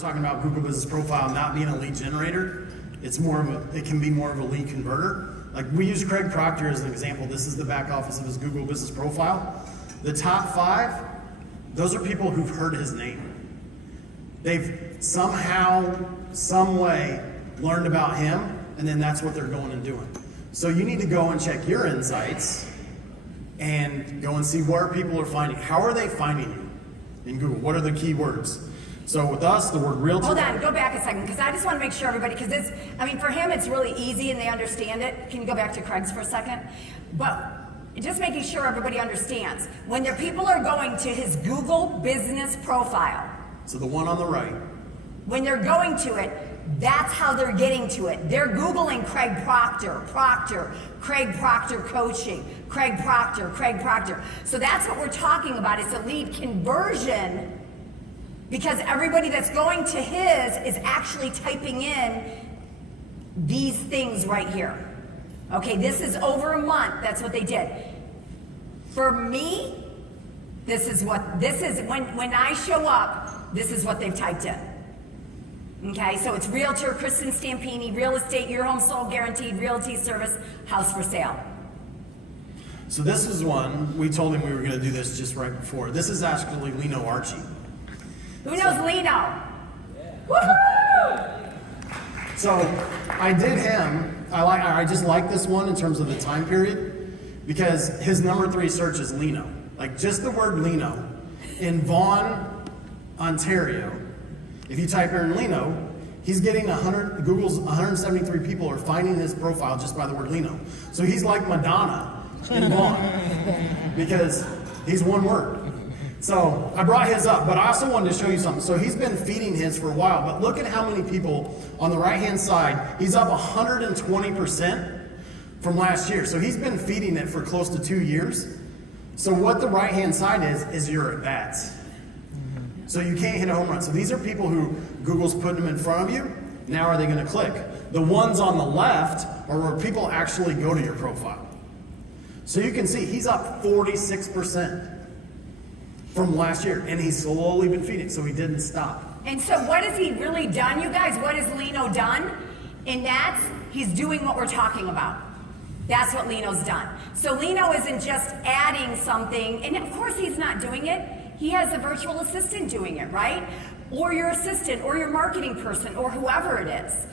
talking about Google Business Profile not being a lead generator. It's more of a, it can be more of a lead converter. Like we use Craig Proctor as an example. This is the back office of his Google Business Profile. The top 5, those are people who've heard his name. They've somehow, some way learned about him, and then that's what they're going and doing. So you need to go and check your insights and go and see where people are finding. How are they finding you in Google? What are the keywords? So with us, the word realtor. Hold on, go back a second, because I just want to make sure everybody, because it's, I mean, for him, it's really easy and they understand it. Can you go back to Craig's for a second? But just making sure everybody understands. When their people are going to his Google Business Profile. So the one on the right. When they're going to it, that's how they're getting to it. They're Googling Craig Proctor, Craig Proctor coaching, Craig Proctor. So that's what we're talking about. It's a lead conversion, because everybody that's going to his is actually typing in these things right here. Okay, this is over a month. That's what they did. For me, this is when I show up, this is what they've typed in. Okay, so it's realtor, Kristin Stampini, real estate, your home sold guaranteed, realty service, house for sale. So this is one, we told him we were going to do this just right before. This is actually Lino Archie. Who knows Lino? Yeah. Woohoo! So I did him. I just like this one in terms of the time period, because his number 3 search is Lino. Like just the word Lino in Vaughan, Ontario. If you type in Lino, he's getting 100. Google's 173 people are finding his profile just by the word Lino. So he's like Madonna in Vaughan because he's one word. So I brought his up, but I also wanted to show you something. So he's been feeding his for a while, but look at how many people on the right-hand side. He's up 120% from last year. So he's been feeding it for close to 2 years. So what the right-hand side is your at-bats. So you can't hit a home run. So these are people who Google's putting them in front of you. Now are they going to click? The ones on the left are where people actually go to your profile. So you can see he's up 46%. From last year, and he's slowly been feeding, so he didn't stop. And so what has he really done, you guys? What has Lino done? And that's, he's doing what we're talking about. That's what Lino's done. So Lino isn't just adding something, and of course he's not doing it. He has a virtual assistant doing it, right? Or your assistant, or your marketing person, or whoever it is.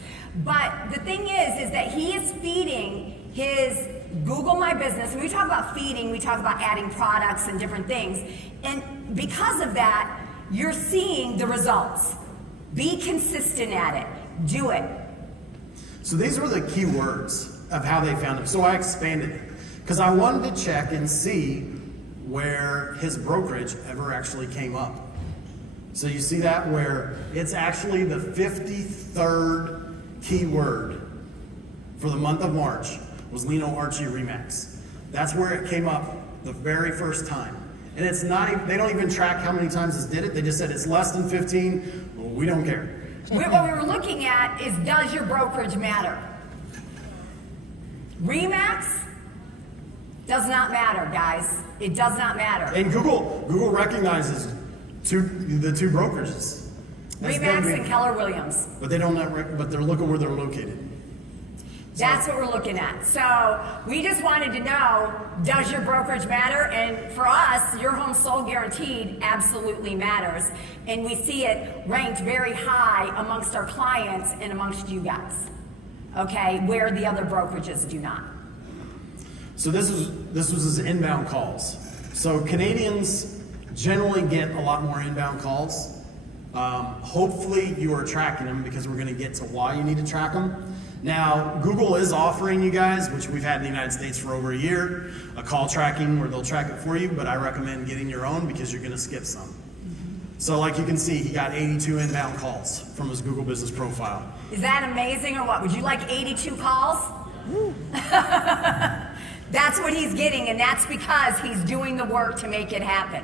But the thing is that he is feeding his Google My Business. When we talk about feeding, we talk about adding products and different things. And because of that, you're seeing the results. Be consistent at it. Do it. So these were the key words of how they found him. So I expanded it because I wanted to check and see where his brokerage ever actually came up. So you see that where it's actually the 53rd keyword for the month of March was Lino Archie Remax. That's where it came up the very first time. And it's not, they don't even track how many times it did it. They just said it's less than 15. Well, we don't care. What we were looking at is, does your brokerage matter? Remax does not matter, guys. It does not matter. And Google recognizes the two brokerages. Remax and Keller Williams. But they don't. But they're looking where they're located. That's what we're looking at. So we just wanted to know, does your brokerage matter? And for us, your home sold guaranteed absolutely matters. And we see it ranked very high amongst our clients and amongst you guys. Okay, where the other brokerages do not. So this was his inbound calls. So Canadians generally get a lot more inbound calls. Hopefully you are tracking them, because we're going to get to why you need to track them. Now, Google is offering you guys, which we've had in the United States for over a year, a call tracking where they'll track it for you, but I recommend getting your own because you're going to skip some. So like you can see, he got 82 inbound calls from his Google Business Profile. Is that amazing or what? Would you like 82 calls? That's what he's getting, and that's because he's doing the work to make it happen.